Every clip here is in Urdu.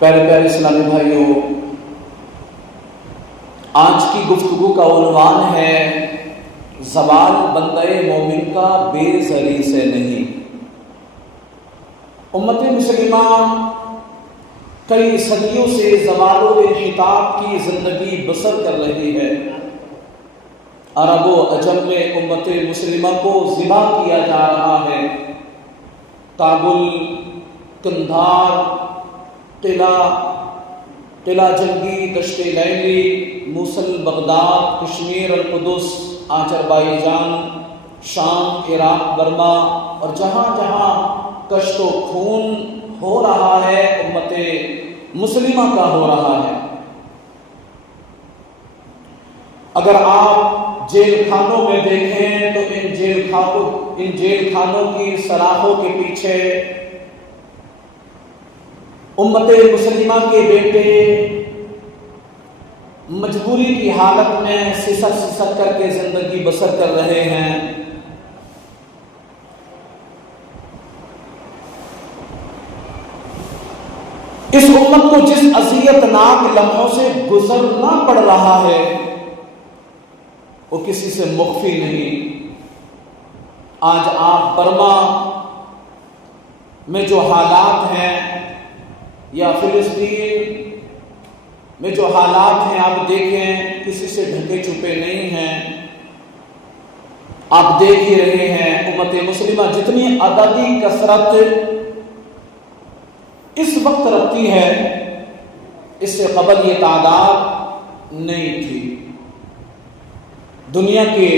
پیارے پیارے اسلامی بھائیوں، آج کی گفتگو کا عنوان ہے زوال بندہ مومن کا بے زری سے نہیں۔ امت مسلمہ کئی صدیوں سے زوال و انحطاط کی زندگی بسر کر رہی ہے۔ عرب و عجم میں امت مسلمہ کو ذبح کیا جا رہا ہے۔ کابل، قندھار، قلعہ جنگی، دشت لیلی، موصل، بغداد، کشمیر، القدس، آذربائیجان، شام، عراق، برما اور جہاں جہاں کشت و خون ہو رہا ہے امت مسلمہ کا ہو رہا ہے۔ اگر آپ جیل خانوں میں دیکھیں تو ان جیل خانوں کی سلاخوں کے پیچھے امت مسلمہ کے بیٹے مجبوری کی حالت میں سسک کر کے زندگی بسر کر رہے ہیں۔ اس امت کو جس اذیت ناک لمحوں سے گزرنا پڑ رہا ہے وہ کسی سے مخفی نہیں۔ آج آپ برما میں جو حالات ہیں یا فلسطین میں جو حالات ہیں آپ دیکھیں، کسی سے ڈھکے چھپے نہیں ہیں۔ آپ دیکھ ہی رہے ہیں امت مسلمہ جتنی عددی کثرت اس وقت رکھتی ہے، اس سے قبل یہ تعداد نہیں تھی۔ دنیا کے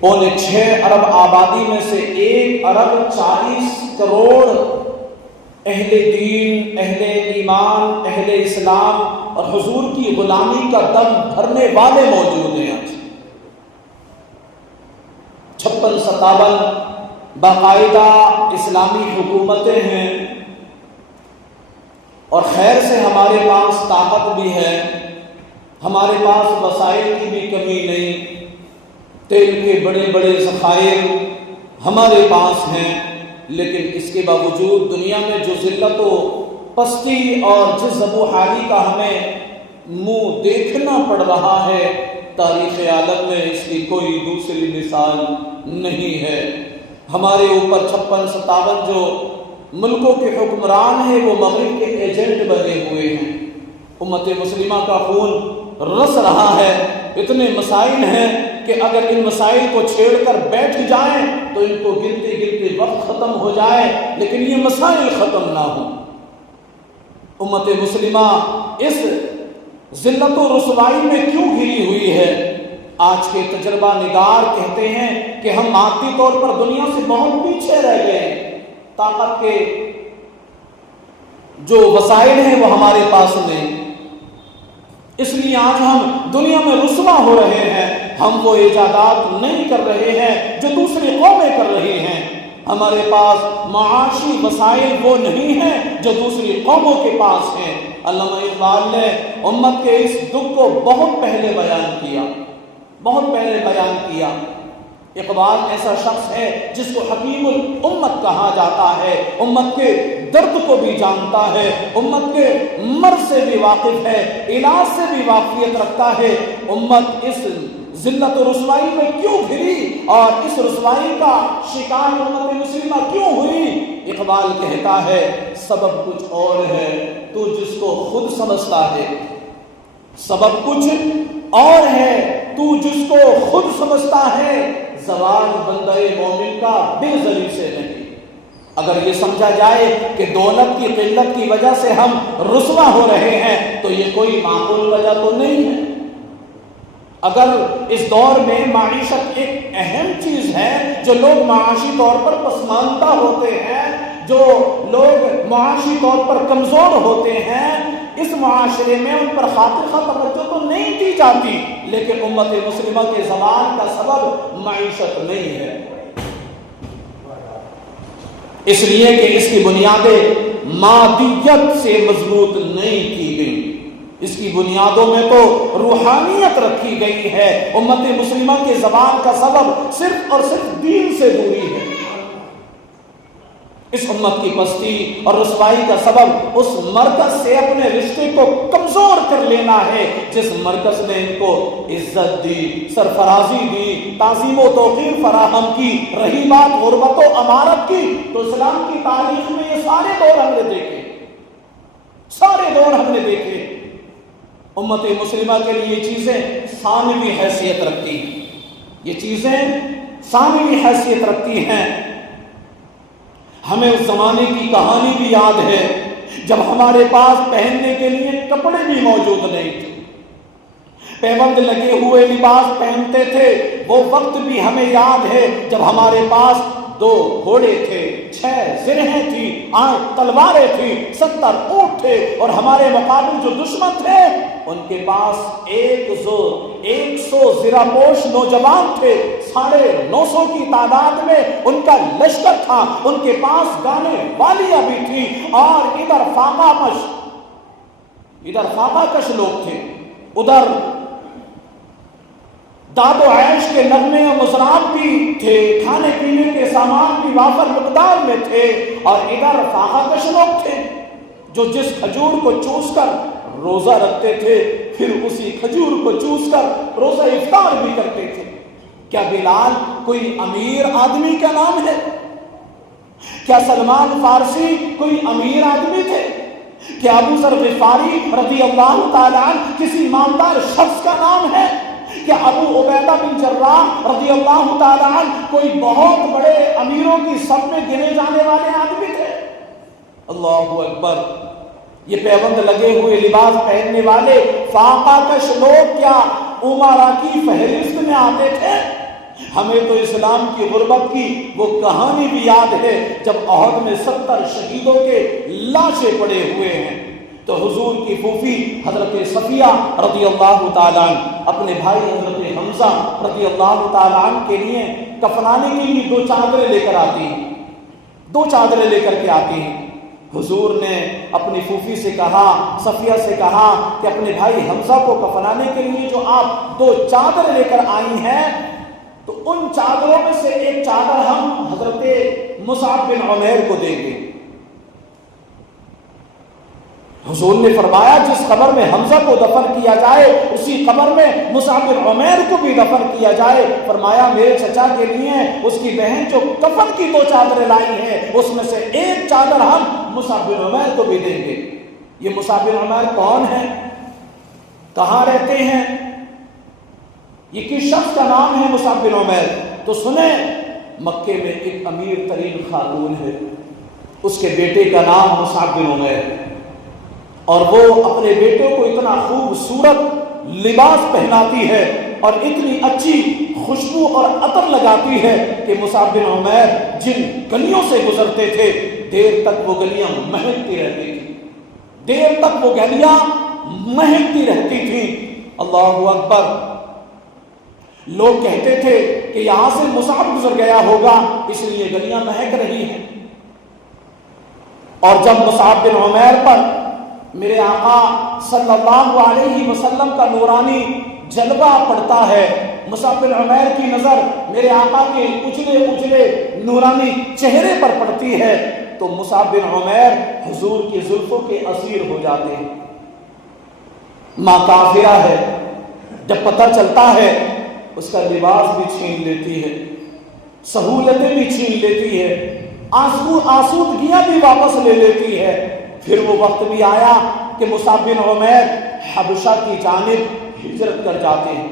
6.25 ارب آبادی میں سے 1 ارب 40 کروڑ اہل دین، اہل ایمان، اہل اسلام اور حضور کی غلامی کا دم بھرنے والے موجود ہیں۔ آج 56-57 باقاعدہ اسلامی حکومتیں ہیں، اور خیر سے ہمارے پاس طاقت بھی ہے، ہمارے پاس وسائل کی بھی کمی نہیں، تیل کے بڑے بڑے ذخائر ہمارے پاس ہیں، لیکن اس کے باوجود دنیا میں جو ذلت و پستی اور جذب و حالی کا ہمیں منہ دیکھنا پڑ رہا ہے، تاریخ عالم میں اس کی کوئی دوسری مثال نہیں ہے۔ ہمارے اوپر 56-57 جو ملکوں کے حکمران ہیں وہ مغرب کے ایجنٹ بنے ہوئے ہیں۔ امت مسلمہ کا خون رس رہا ہے۔ اتنے مسائل ہیں کہ اگر ان مسائل کو چھیڑ کر بیٹھ جائیں تو ان کو گنتے گنتے وقت ختم ہو جائے، لیکن یہ مسائل ختم نہ ہوں۔ امت مسلمہ اس ذلت و رسوائی میں کیوں گھری ہوئی ہے؟ آج کے تجربہ نگار کہتے ہیں کہ ہم مادی طور پر دنیا سے بہت پیچھے رہ گئے۔ طاقت کے جو وسائل ہیں وہ ہمارے پاس نہیں، اس لیے آج ہم دنیا میں رسوا ہو رہے ہیں۔ ہم وہ ایجادات نہیں کر رہے ہیں جو دوسری قومیں کر رہی ہیں۔ ہمارے پاس معاشی وسائل وہ نہیں ہیں جو دوسری قوموں کے پاس ہیں۔ علامہ اقبال نے امت کے اس دکھ کو بہت پہلے بیان کیا۔ اقبال ایسا شخص ہے جس کو حکیم الامت کہا جاتا ہے، امت کے درد کو بھی جانتا ہے، امت کے مرض سے بھی واقف ہے، علاج سے بھی واقفیت رکھتا ہے۔ امت اس ذلت و رسوائی میں کیوں گھری اور اس رسوائی کا شکار امت مسلمہ کیوں ہوئی؟ اقبال کہتا ہے سبب کچھ اور ہے تو جس کو خود سمجھتا ہے۔ سبب کچھ اور ہے تو جس کو خود سمجھتا ہے، زوال بندہ مومن کا بے زری سے نہیں۔ اگر یہ سمجھا جائے کہ دولت کی قلت کی وجہ سے ہم رسوا ہو رہے ہیں تو یہ کوئی معقول وجہ تو نہیں ہے۔ اگر اس دور میں معیشت ایک اہم چیز ہے، جو لوگ معاشی طور پر پسماندہ ہوتے ہیں، جو لوگ معاشی طور پر کمزور ہوتے ہیں، اس معاشرے میں ان پر خاطر خواہ توجہ تو نہیں دی جاتی، لیکن امت مسلمہ کے زوال کا سبب معیشت نہیں ہے، اس لیے کہ اس کی بنیادیں مادیت سے مضبوط نہیں کی گئی، اس کی بنیادوں میں تو روحانیت رکھی گئی ہے۔ امت مسلمہ کے زوال کا سبب صرف اور صرف دین سے دوری ہے۔ اس امت کی پستی اور رسوائی کا سبب اس مرکز سے اپنے رشتے کو کمزور کر لینا ہے جس مرکز نے ان کو عزت دی، سرفرازی دی، تعظیم و توقیر فراہم کی۔ رہی بات غربت و امارت کی تو اسلام کی تاریخ میں یہ سارے دور ہم نے دیکھے، سارے دور ہم نے دیکھے۔ امت مسلمہ کے لیے یہ چیزیں ثانوی حیثیت رکھتی ہیں، یہ چیزیں ثانوی حیثیت رکھتی ہیں۔ ہمیں اس زمانے کی کہانی بھی یاد ہے جب ہمارے پاس پہننے کے لیے کپڑے بھی موجود نہیں تھے، پیبند لگے ہوئے لباس پہنتے تھے۔ وہ وقت بھی ہمیں یاد ہے جب ہمارے پاس 2 گھوڑے تھے، 6 زرہیں تھی، 8 تلواریں تھی، 70 اونٹ تھے، اور ہمارے مقابل جو دشمن تھے ان کے پاس 100 زرہ پوش نوجوان تھے، 950 کی تعداد میں ان کا لشکر تھا، ان کے پاس گانے والیاں بھی تھی، اور ادھر فاقہ کش لوگ تھے، ادھر داد و عیش کے نغمے و مزراب بھی تھے، کھانے پینے کے سامان بھی وافر مقدار میں تھے، اور ادھر فاقہ کش لوگ تھے جو جس کھجور کو چوس کر روزہ رکھتے تھے پھر اسی کھجور کو چوس کر روزہ افطار بھی کرتے تھے۔ کیا بلال کوئی امیر آدمی کا نام ہے؟ کیا سلمان فارسی کوئی امیر آدمی تھے؟ کیا ابو ذر غفاری رضی اللہ تعالیٰ عنہ کسی مالدار شخص کا نام ہے؟ کیا ابو عبیدہ بن جراح رضی اللہ تعالیٰ عنہ کوئی بہت بڑے امیروں کی صف میں گنے جانے والے آدمی تھے؟ اللہ اکبر! یہ پیبند لگے ہوئے لباس پہننے والے فاقہ کش لوگ کیا امراء کی فہرست میں آتے تھے؟ ہمیں تو اسلام کی غربت کی وہ کہانی بھی یاد ہے جب احد میں 70 شہیدوں کے لاشیں پڑے ہوئے ہیں تو حضور کی پھوپھی حضرت صفیہ رضی اللہ تعالیٰ عنہ اپنے بھائی حضرت حمزہ رضی اللہ تعالیٰ عنہ کے لیے کفنانے کے لیے 2 چادریں لے کر آتی ہیں، 2 چادریں لے کر کے آتی ہیں۔ حضور نے اپنی پھوپھی سے کہا، صفیہ سے کہا کہ اپنے بھائی حمزہ کو کفنانے کے لیے جو آپ 2 چادر لے کر آئی ہیں تو ان چادروں میں سے ایک چادر ہم حضرت مصعب بن عمیر کو دیں گے۔ حضور نے فرمایا جس قبر میں حمزہ کو دفن کیا جائے اسی قبر میں مصعب بن عمیر کو بھی دفن کیا جائے۔ فرمایا میرے چچا کے لیے اس کی بہن جو کفن کی 2 چادریں لائی ہیں اس میں سے ایک چادر ہم مصعب بن عمیر کو بھی دیں گے۔ یہ مصعب بن عمیر کون ہیں؟ کہاں رہتے ہیں؟ یہ کس شخص کا نام ہے مصعب بن عمیر؟ تو سنیں، مکے میں ایک امیر ترین خاتون ہے، اس کے بیٹے کا نام مصعب بن عمیر ہے، اور وہ اپنے بیٹے کو اتنا خوبصورت لباس پہناتی ہے اور اتنی اچھی خوشبو اور عطر لگاتی ہے کہ مصعب بن عمیر جن گلیوں سے گزرتے تھے دیر تک وہ گلیاں مہکتی رہتی تھی، دیر تک وہ گلیاں مہکتی رہتی تھیں۔ اللہ اکبر! لوگ کہتے تھے کہ یہاں سے مصعب گزر گیا ہوگا اس لیے گلیاں مہک رہی ہیں۔ اور جب مصعب بن عمیر پر میرے آقا صلی اللہ علیہ وسلم کا نورانی جلوہ پڑتا ہے، مصعب بن عمیر کی نظر میرے آقا کے اجلے اجلے نورانی چہرے پر پڑتی ہے تو مصعب بن عمیر حضور کی زلفوں کے اسیر ہو جاتے ہیں۔ ماں کافرہ ہے، جب پتہ چلتا ہے اس کا لباس بھی چھین لیتی ہے، سہولتیں بھی چھین لیتی ہے، آسودگیاں بھی واپس لے لیتی ہے۔ پھر وہ وقت بھی آیا کہ مصعب بن عمیر حبشہ کی جانب ہجرت کر جاتے ہیں،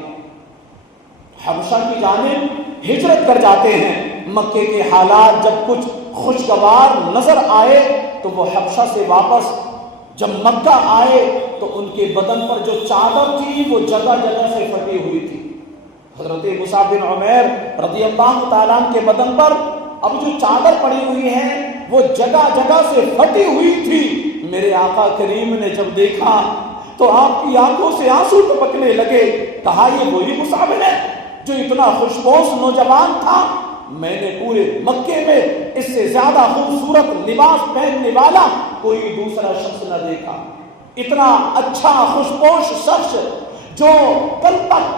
حبشہ کی جانب ہجرت کر جاتے ہیں۔ مکے کے حالات جب کچھ خوشگوار نظر آئے تو وہ حبشہ سے واپس جب مکہ آئے تو ان کے بدن پر جو چادر تھی وہ جگہ جگہ سے پھٹی ہوئی تھی۔ حضرت مصعب بن عمیر رضی اللہ تعالیٰ عنہ کے بدن پر اب جو چادر پڑی ہوئی ہے وہ جگہ جگہ سے پھٹی ہوئی تھی۔ میرے آقا کریم نے جب دیکھا تو آپ کی آنکھوں سے آنسو ٹپکنے لگے، کہا یہ وہی مصعب ہے جو اتنا خوشبوش نوجوان تھا؟ میں نے پورے مکے میں اس سے زیادہ خوبصورت لباس پہننے والا کوئی دوسرا شخص نہ دیکھا۔ اتنا اچھا خوشبوش شخص جو کل تک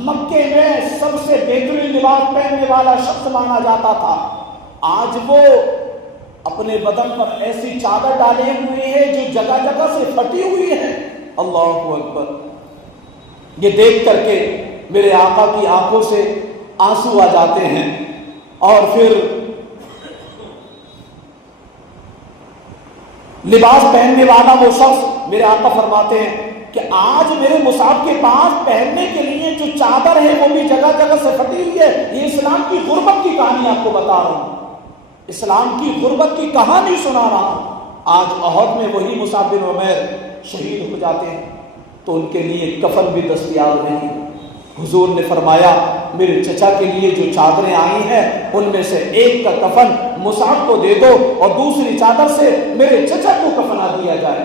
مکے میں سب سے بہترین لباس پہننے والا شخص مانا جاتا تھا، آج وہ اپنے بدن پر ایسی چادر ڈالے ہوئے ہیں جو جگہ جگہ سے پھٹی ہوئی ہے. اللہ اکبر. یہ دیکھ کر کے میرے آقا کی آنکھوں سے آنسو آ جاتے ہیں. اور پھر لباس پہننے والا وہ شخص میرے آقا فرماتے ہیں کہ آج میرے مصعب کے پاس پہننے کے لیے جو چادر ہے وہ بھی جگہ جگہ سے پھٹی ہوئی ہے. یہ اسلام کی غربت کی کہانی آپ کو بتا رہا ہوں, اسلام کی غربت کی کہانی سنا رہا ہوں. آج احد میں وہی مصعب بن عمیر شہید ہو جاتے ہیں تو ان کے لیے کفن بھی دستیاب نہیں. حضور نے فرمایا میرے چچا کے لیے جو چادریں آئی ہیں ان میں سے ایک کا کفن مصعب کو دے دو اور دوسری چادر سے میرے چچا کو کفنا دیا جائے,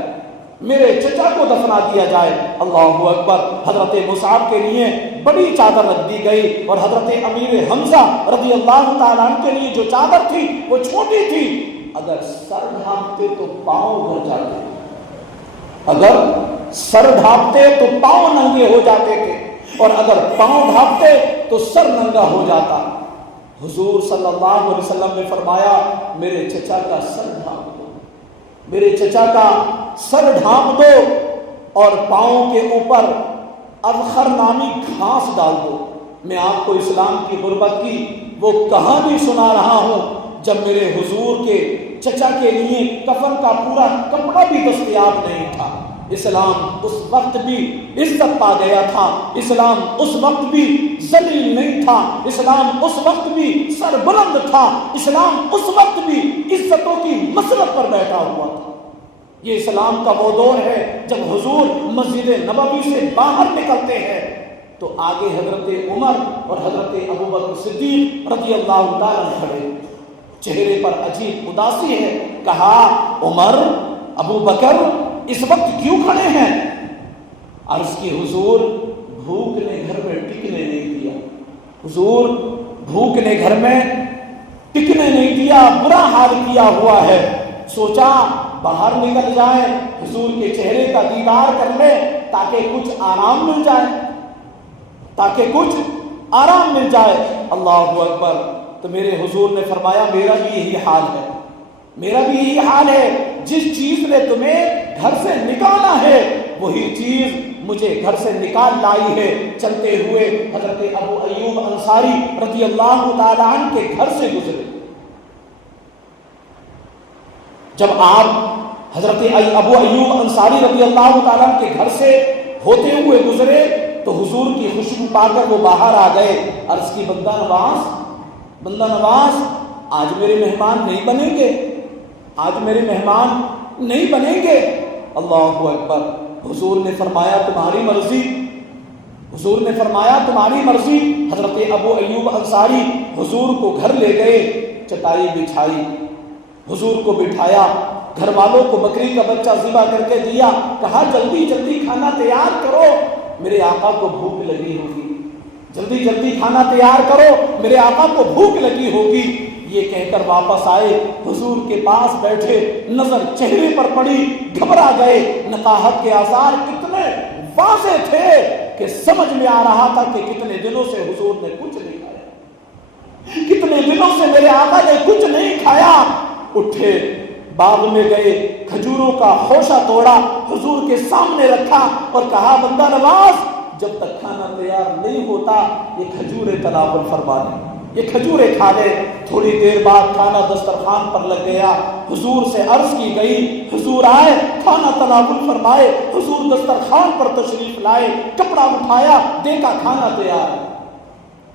میرے چچا کو دفنا دیا جائے. اللہ اکبر. حضرت مصعب کے لیے بڑی چادر رکھ دی گئی اور حضرت امیر حمزہ رضی اللہ تعالیٰ عنہ کے لیے جو چادر تھی وہ چھوٹی تھی. اگر سر ڈھانپتے تو پاؤں بھر جاتے, اگر سر ڈھانپتے تو پاؤں ننگے ہو جاتے تھے اور اگر پاؤں ڈھانپتے تو سر ننگا ہو جاتا. حضور صلی اللہ علیہ وسلم نے فرمایا میرے چچا کا سر ڈھانپ دو, میرے چچا کا سر ڈھانپ دو اور پاؤں کے اوپر اذخر نامی گھاس ڈال دو. میں آپ کو اسلام کی غربت کی وہ کہانی سنا رہا ہوں جب میرے حضور کے چچا کے لیے کفن کا پورا کپڑا بھی دستیاب نہیں تھا. اسلام اس وقت بھی عزت پا گیا تھا, اسلام اس وقت بھی ذلیل نہیں تھا, اسلام اس وقت بھی سر بلند تھا, اسلام اس وقت بھی عزتوں کی مسرت پر بیٹھا ہوا تھا. یہ اسلام کا وہ دور ہے جب حضور مسجد نبوی سے باہر نکلتے ہیں تو آگے حضرت عمر اور حضرت ابو بکر صدیق رضی اللہ تعالیٰ کھڑے, چہرے پر عجیب اداسی ہے. کہا عمر ابو بکر اس وقت کیوں کھڑے ہیں؟ عرض کی حضور بھوک نے گھر میں ٹکنے نہیں دیا, حضور بھوک نے گھر میں ٹکنے نہیں دیا, برا حال کیا ہوا ہے. سوچا باہر نکل جائیں, حضور کے چہرے کا دیدار کر لے تاکہ کچھ آرام مل جائے, تاکہ کچھ آرام مل جائے. اللہ اکبر. تو میرے حضور نے فرمایا میرا بھی یہی حال ہے, میرا بھی یہی حال ہے. جس چیز نے تمہیں گھر سے نکالا ہے وہی چیز مجھے گھر سے نکال لائی ہے. چلتے ہوئے حضرت ابو ایوب انصاری رضی اللہ تعالیٰ عنہ کے گھر سے گزرے. جب آپ حضرت ابو ایوب انصاری رضی اللہ تعالیٰ عنہ کے گھر سے ہوتے ہوئے گزرے تو حضور کی خوشبو پا کر وہ باہر آ گئے. عرض کی بندہ نواز آج میرے مہمان نہیں بنیں گے, آج میرے مہمان نہیں بنیں گے. اللہ اکبر. حضور نے فرمایا تمہاری مرضی, حضور نے فرمایا تمہاری مرضی. حضرت ابو ایوب انصاری حضور کو گھر لے گئے, چٹائی بچھائی, حضور کو بٹھایا, گھر والوں کو بکری کا بچہ ذبح کر کے دیا. کہا جلدی جلدی کھانا تیار کرو, میرے آقا کو بھوک لگی ہوگی, جلدی جلدی کھانا تیار کرو, میرے آقا کو بھوک لگی ہوگی. یہ کہہ کر واپس آئے, حضور کے پاس بیٹھے, نظر چہرے پر پڑی, گھبرا گئے. نقاہت کے آثار اتنے واضح تھے کہ سمجھ میں آ رہا تھا کہ کتنے دنوں سے حضور نے کچھ نہیں کھایا, کتنے دنوں سے میرے آقا نے کچھ نہیں کھایا. اٹھے, باغ میں گئے, کھجوروں کا خوشہ توڑا, حضور کے سامنے رکھا اور کہا بندہ نواز جب تک کھانا تیار نہیں ہوتا یہ کھجوریں تناول فرما لیں, یہ کھجوریں کھا لے. تھوڑی دیر بعد کھانا دسترخوان پر لگ گیا. حضور سے عرض کی گئی, حضور آئے, کھانا تناول فرمائے. حضور دسترخوان پر تشریف لائے, کپڑا اٹھایا, دیکھا کھانا تیار ہے.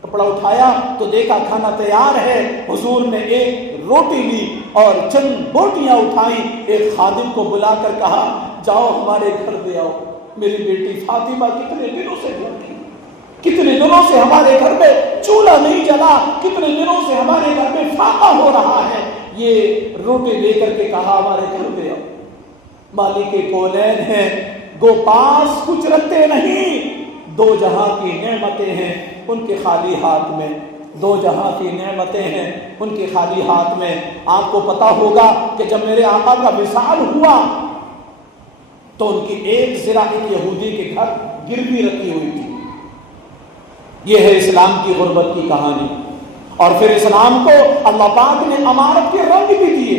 کپڑا اٹھایا تو دیکھا کھانا تیار ہے. حضور نے ایک روٹی لی اور چند بوٹیاں اٹھائیں. ایک خادم کو بلا کر کہا جاؤ ہمارے گھر دے آؤ, میری بیٹی فاطمہ کتنے دنوں سے بھوکی, کتنے دنوں سے ہمارے گھر میں چولہا نہیں جلا, کتنے دنوں سے ہمارے گھر میں فاقہ ہو رہا ہے. یہ روٹی لے کر کے کہا ہمارے گھر دے آؤ. مالک کونین ہیں, گو پاس کچھ رکھتے نہیں, دو جہاں کی نعمتیں ہیں ان کے خالی ہاتھ میں, دو جہاں کی نعمتیں ہیں ان کے خالی ہاتھ میں. آپ کو پتا ہوگا کہ جب میرے آقا کا وصال ہوا تو ان کی ایک ذرا ایک یہودی کے گھر گروی رکھی ہوئی تھی. یہ ہے اسلام کی غربت کی کہانی. اور پھر اسلام کو اللہ پاک نے امانت کے رنگ بھی دیے.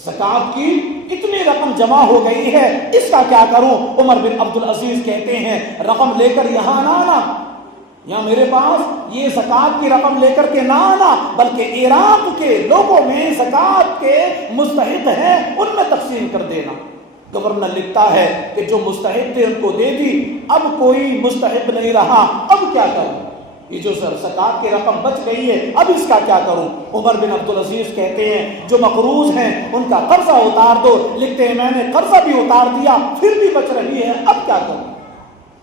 زکات کی اتنی رقم جمع ہو گئی ہے، اس کا کیا کروں؟ عمر بن عبد العزیز کہتے ہیں رقم لے کر یہاں نہ آنا، یا میرے پاس یہ زکات کی رقم لے کر کے نہ آنا، بلکہ عراق کے لوگوں میں زکات کے مستحق ہیں ان میں تقسیم کر دینا۔ گورنر لکھتا ہے کہ جو مستحق تھے ان کو دے دی، اب کوئی مستحق نہیں رہا، اب کیا کروں؟ یہ جو زکات کی رقم بچ گئی ہے اب اس کا کیا کروں؟ عمر بن عبد العزیز کہتے ہیں جو مقروض ہیں ان کا قرضہ اتار دو۔ لکھتے ہیں میں نے قرضہ بھی اتار دیا پھر بھی بچ رہی ہے، اب کیا کروں؟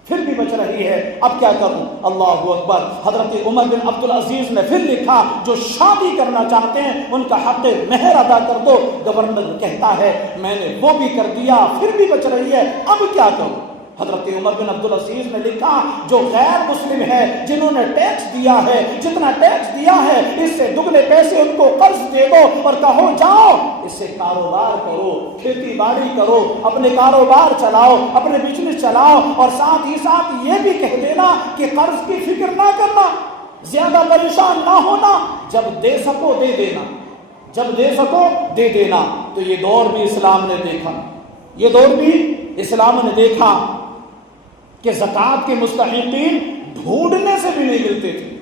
پھر بھی بچ رہی ہے، اب کیا کروں؟ اللہ اکبر۔ حضرت عمر بن عبد العزیز نے پھر لکھا جو شادی کرنا چاہتے ہیں ان کا حق مہر ادا کر دو۔ گورنر کہتا ہے میں نے وہ بھی کر دیا پھر بھی بچ رہی ہے، اب کیا کروں؟ حضرت عمر بن عبد العزیز نے لکھا جو غیر مسلم ہے، جنہوں نے ٹیکس دیا ہے، جتنا ٹیکس دیا ہے اس سے دگنے پیسے ان کو قرض دے دو اور کہو جاؤ اس سے کاروبار کرو، کھیتی باڑی کرو، اپنے کاروبار چلاؤ، اپنے بزنس چلاؤ، اور ساتھ ہی ساتھ یہ بھی کہہ دینا کہ قرض کی فکر نہ کرنا، زیادہ پریشان نہ ہونا، جب دے سکو دے دینا، جب دے سکو دے دینا۔ تو یہ دور بھی اسلام نے دیکھا، یہ دور بھی اسلام نے دیکھا کہ زکات کے مستحقین ڈھونڈنے سے بھی نہیں ملتے تھے،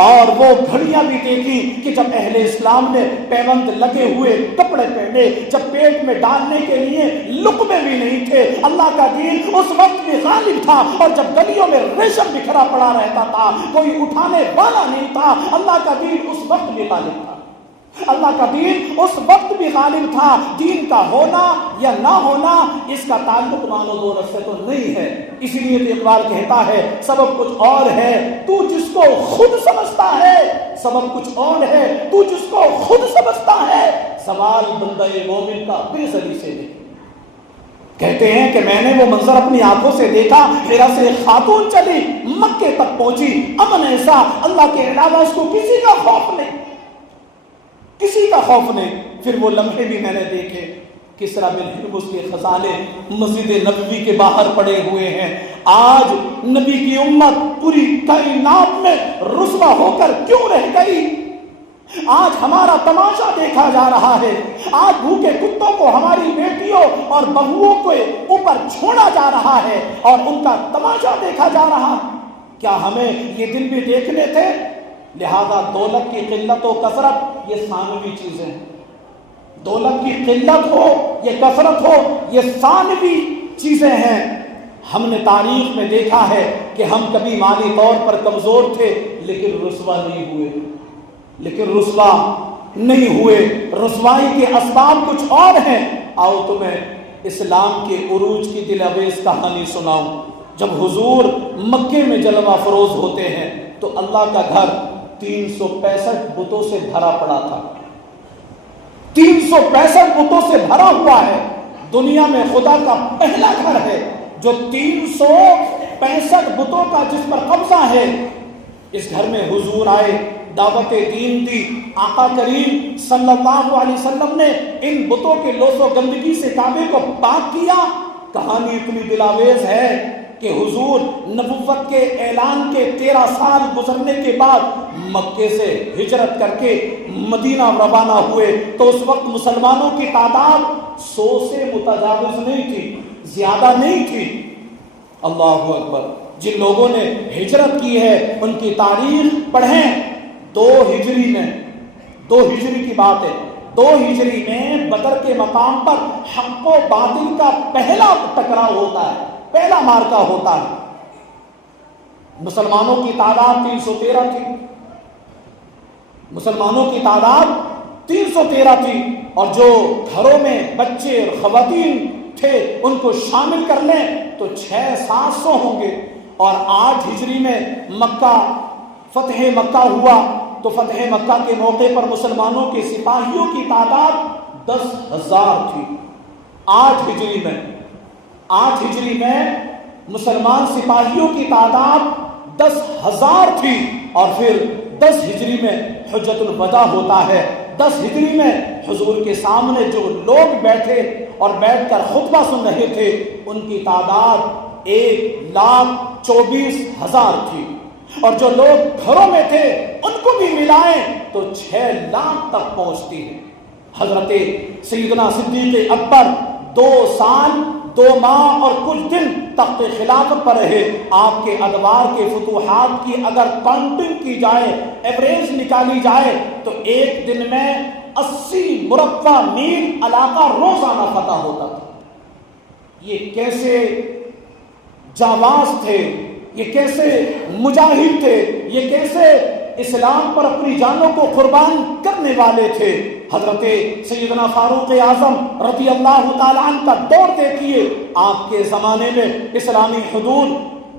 اور وہ گھڑیاں بھی دیکھی کہ جب اہل اسلام نے پیوند لگے ہوئے کپڑے پہنے، جب پیٹ میں ڈالنے کے لیے لقمے بھی نہیں تھے، اللہ کا دین اس وقت بھی غالب تھا، اور جب گلیوں میں ریشم بکھرا پڑا رہتا تھا کوئی اٹھانے والا نہیں تھا، اللہ کا دین اس وقت بھی غالب تھا، اللہ کا دین اس وقت بھی غالب تھا۔ دین کا ہونا یا نہ ہونا اس کا تعلق مانو دو رخ سے تو نہیں ہے، اسی لیے تو اقبال کہتا ہے سبب کچھ اور ہے تو جس کو خود سمجھتا ہے، سبب کچھ اور ہے تو جس کو خود سمجھتا ہے، سوال بندہ مومن کا بے زری سے نہیں۔ کہتے ہیں کہ میں نے وہ منظر اپنی آنکھوں سے دیکھا، ہیرا سے ایک خاتون چلی مکے تک پہنچی، امن ایسا اللہ کے علاوہ اس کو کسی کا خوف نہیں، کسی کا خوف نہیں۔ پھر وہ لمحے بھی میں نے دیکھے، کسرا بن ہرمز کے خزانے مسجد نبوی کے باہر پڑے ہوئے ہیں۔ آج نبی کی امت پوری کائنات میں رسوا ہو کر کیوں رہ گئی؟ آج ہمارا تماشا دیکھا جا رہا ہے، آج بھوکے کتوں کو ہماری بیٹیوں اور بہوؤں کو اوپر چھوڑا جا رہا ہے اور ان کا تماشا دیکھا جا رہا ہے۔ کیا ہمیں یہ دن بھی دیکھنے تھے؟ لہذا دولت کی قلت و کثرت یہ ثانوی چیزیں ہیں، دولت کی قلت ہو یہ کثرت ہو یہ ثانوی چیزیں ہیں۔ ہم نے تاریخ میں دیکھا ہے کہ ہم کبھی مالی طور پر کمزور تھے لیکن رسوا نہیں ہوئے، لیکن رسوا نہیں ہوئے، رسوائی کے اسباب کچھ اور ہیں۔ آؤ تمہیں اسلام کے عروج کی دلآویز کہانی سناؤں۔ جب حضور مکے میں جلوہ فروز ہوتے ہیں تو اللہ کا گھر 365 بتوں سے بھرا پڑا تھا، 365 بتوں سے بھرا ہوا ہے۔ دنیا میں خدا کا پہلا گھر ہے جو 365 بتوں کا جس پر قبضہ ہے۔ اس گھر میں حضور آئے، دعوت دین دی، آقا کریم صلی اللہ علیہ وسلم نے ان بتوں کے لوث و گندگی سے کعبے کو پاک کیا۔ کہانی اتنی دلاویز ہے کہ حضور نبوت کے اعلان کے 13 سال گزرنے کے بعد مکے سے ہجرت کر کے مدینہ روانہ ہوئے تو اس وقت مسلمانوں کی تعداد 100 سے متجاوز نہیں تھی، زیادہ نہیں تھی۔ اللہ اکبر۔ جن لوگوں نے ہجرت کی ہے ان کی تاریخ پڑھیں۔ 2 ہجری میں، 2 ہجری کی بات ہے، 2 ہجری میں بدر کے مقام پر حق و باطل کا پہلا ٹکراؤ ہوتا ہے، پہلا مارکا ہوتا ہے۔ مسلمانوں کی تعداد 313 تھی، مسلمانوں کی تعداد 313 تھی، اور جو گھروں میں بچے اور خواتین تھے ان کو شامل کر لیں تو 600-700 ہوں گے۔ اور 8 ہجری میں مکہ فتح مکہ ہوا تو فتح مکہ کے موقع پر مسلمانوں کے سپاہیوں کی تعداد 10,000 تھی۔ 8 ہجری میں، 8 ہجری میں مسلمان سپاہیوں کی تعداد 10,000 تھی، اور پھر 10 ہجری میں حجت الوداع ہوتا ہے۔ 10 ہجری میں حضور کے سامنے جو لوگ بیٹھے اور بیٹھ کر خطبہ سن رہے تھے ان کی تعداد 1,24,000 تھی، اور جو لوگ گھروں میں تھے ان کو بھی ملائیں تو 6 لاکھ تک پہنچتی ہے۔ حضرت سیدنا صدیق اکبر 2 سال 2 ماہ اور کچھ دن تخت خلافت پر رہے. آپ کے ادوار کے فتوحات کی اگر کاؤنٹنگ کی جائے، ایوریج نکالی جائے، تو ایک دن میں 80 مربع میل علاقہ روزانہ فتح ہوتا تھا. یہ کیسے جانباز تھے، یہ کیسے مجاہد تھے، یہ کیسے اسلام پر اپنی جانوں کو قربان کرنے والے تھے. حضرت سیدنا فاروق اعظم رضی اللہ تعالیٰ عنہ کا دور دیکھیے. آپ کے زمانے میں اسلامی حدود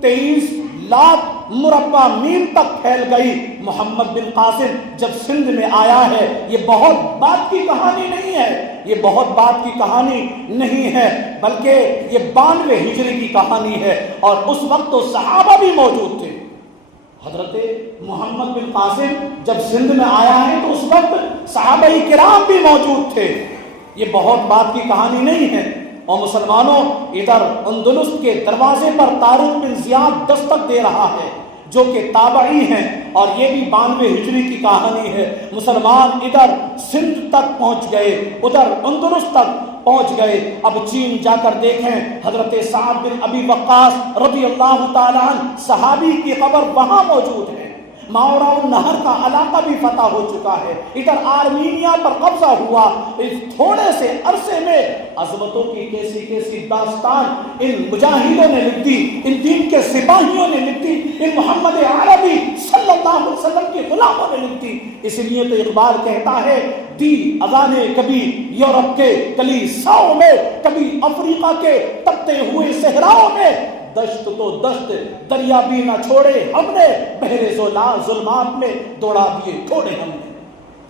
23 لاکھ مربع میل تک پھیل گئی. محمد بن قاسم جب سندھ میں آیا ہے، یہ بہت بات کی کہانی نہیں ہے، یہ بہت بات کی کہانی نہیں ہے، بلکہ یہ 92 ہجری کی کہانی ہے. اور اس وقت تو صحابہ بھی موجود تھے. حضرت محمد بن قاسم جب سندھ میں آیا ہے تو اس وقت صحابہ کرام بھی موجود تھے. یہ بہت بات کی کہانی نہیں ہے. اور مسلمانوں، ادھر اندلس کے دروازے پر طارق بن زیاد دستک دے رہا ہے، جو کہ تابعی ہیں، اور یہ بھی 92 ہجری کی کہانی ہے. مسلمان ادھر سندھ تک پہنچ گئے، ادھر اندلس تک پہنچ گئے. اب چین جا کر دیکھیں، حضرت سعد بن ابی وقاص رضی اللہ تعالیٰ عنہ صحابی کی قبر وہاں موجود ہے. ماوراء النہر کا علاقہ بھی فتح ہو چکا ہے. ادھر آرمینیا پر قبضہ ہوا. اس تھوڑے سے عرصے میں عظمتوں کی کیسی کیسی داستان ان مجاہدوں نے لکھ دی، ان دین کے سپاہیوں نے لکھ دی، ان محمد عربی صلی اللہ علیہ وسلم کے غلاموں نے لکھ دی. اس لیے تو اقبال کہتا ہے، دی اذانے کبھی یورپ کے کلیساؤں میں، کبھی افریقہ کے تپتے ہوئے صحراؤں میں، دشت تو دشت دریا بھی نہ چھوڑے ہم نے، بحر ظلمات میں دوڑا دیے گھوڑے ہم نے.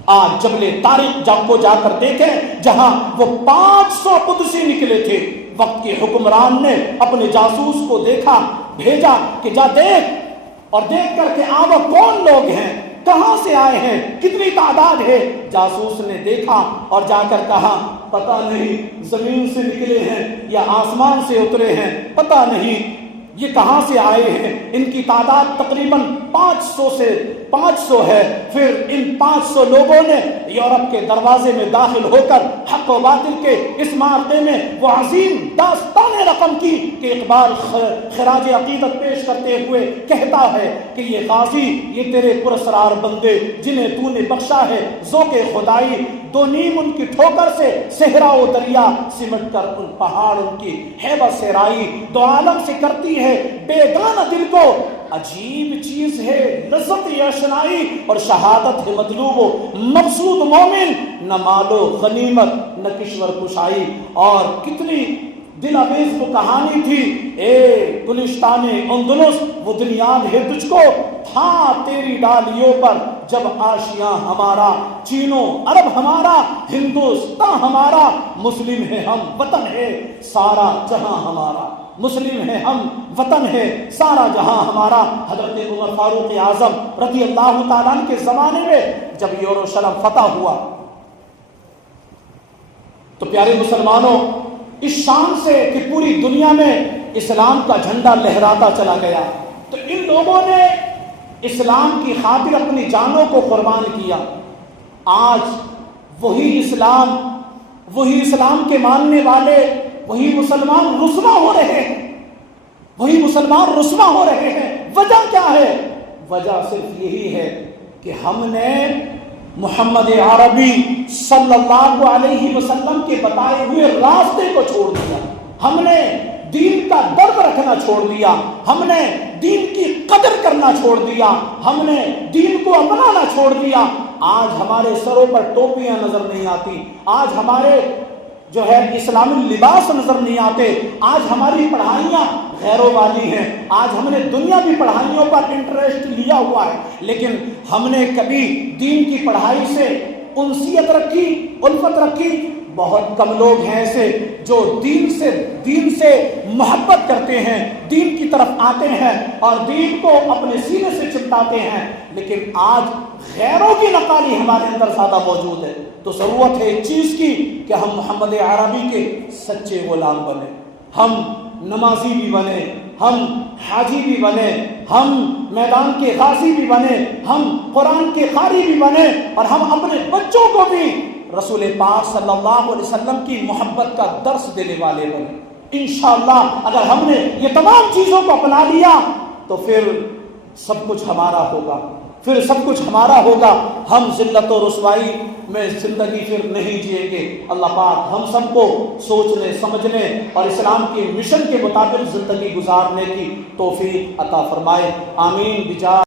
آج جبل طارق کو جا کر دیکھیں، جہاں وہ 500 قدسی نکلے تھے. وقت کے حکمران نے اپنے جاسوس کو دیکھا، بھیجا کہ جا دیکھ، اور دیکھ کر کے وہ کون لوگ ہیں، کہاں سے آئے ہیں، کتنی تعداد ہے. جاسوس نے دیکھا اور جا کر کہا، پتہ نہیں زمین سے نکلے ہیں یا آسمان سے اترے ہیں، پتہ نہیں یہ کہاں سے آئے ہیں. ان کی تعداد تقریباً 500 ہے. پھر ان 500 لوگوں نے یورپ کے دروازے میں داخل ہو کر حق و باطل کے اس معرکے میں وہ عظیم داستان رقم کی کہ اقبال خراج عقیدت پیش کرتے ہوئے کہتا ہے کہ یہ غازی، یہ تیرے پراسرار بندے جنہیں تو نے بخشا ہے ذوق خدائی، 2 نیم ان کی ٹھوکر سے صحرا و دریا سمٹ کر ان پہاڑ ان کی ہیبت سے رائی. 2 عالم سے کرتی ہے بیگانہ دل کو، عجیب چیز ہے لذت اشنائی، اور شہادت ہے مطلوب و مقصود مومن، نہ مال و غنیمت نہ کشور کشائی. اور کتنی دل آویز وہ کہانی تھی، اے گلستان اندلس وہ دن یاد ہے تجھ کو، تھا تیری ڈالیوں پر جب آشیاں ہمارا، چینو عرب ہمارا، ہندوستان ہمارا، مسلم ہے ہم وطن ہے سارا جہاں ہمارا، مسلم ہے ہم وطن ہے سارا جہاں ہمارا. حضرت عمر فاروق اعظم رضی اللہ تعالیٰ عنہ کے زمانے میں جب یروشلم فتح ہوا تو پیارے مسلمانوں، اس شان سے کہ پوری دنیا میں اسلام کا جھنڈا لہراتا چلا گیا، تو ان لوگوں نے اسلام کی خاطر اپنی جانوں کو قربان کیا. آج وہی اسلام کے ماننے والے، وہی مسلمان رسوا ہو رہے ہیں، وہی مسلمان رسوا ہو رہے ہیں. وجہ کیا ہے؟ وجہ صرف یہی ہے کہ ہم نے محمد عربی صلی اللہ علیہ وسلم کے بتائے ہوئے راستے کو چھوڑ دیا. ہم نے دین کا درد رکھنا چھوڑ دیا، ہم نے دین کی قدر کرنا چھوڑ دیا، ہم نے دین کو اپنانا چھوڑ دیا. آج ہمارے سروں پر ٹوپیاں نظر نہیں آتی، آج ہمارے جو ہے اسلامی لباس نظر نہیں آتے، آج ہماری پڑھائیاں غیروں والی ہیں، آج ہم نے دنیاوی پڑھائیوں پر انٹرسٹ لیا ہوا ہے، لیکن ہم نے کبھی دین کی پڑھائی سے انسیت رکھی، الفت رکھی. بہت کم لوگ ہیں ایسے جو دین سے محبت کرتے ہیں، دین کی طرف آتے ہیں اور دین کو اپنے سینے سے چپٹاتے ہیں. لیکن آج غیروں کی نقالی ہمارے اندر زیادہ موجود ہے. تو ضرورت ہے اس چیز کی کہ ہم محمد عربی کے سچے غلام بنے، ہم نمازی بھی بنے، ہم حاجی بھی بنے، ہم میدان کے غازی بھی بنے، ہم قرآن کے قاری بھی بنے، اور ہم اپنے بچوں کو بھی رسول پاک صلی اللہ علیہ وسلم کی محبت کا درس دینے والے بنے۔ انشاءاللہ اگر ہم نے یہ تمام چیزوں کو اپنا لیا تو پھر سب کچھ ہمارا ہوگا، پھر سب کچھ ہمارا ہوگا، ہم ذلت و رسوائی میں زندگی پھر نہیں جئیں گے۔ اللہ پاک ہم سب کو سوچنے سمجھنے اور اسلام کے مشن کے مطابق زندگی گزارنے کی توفیق عطا فرمائے، آمین۔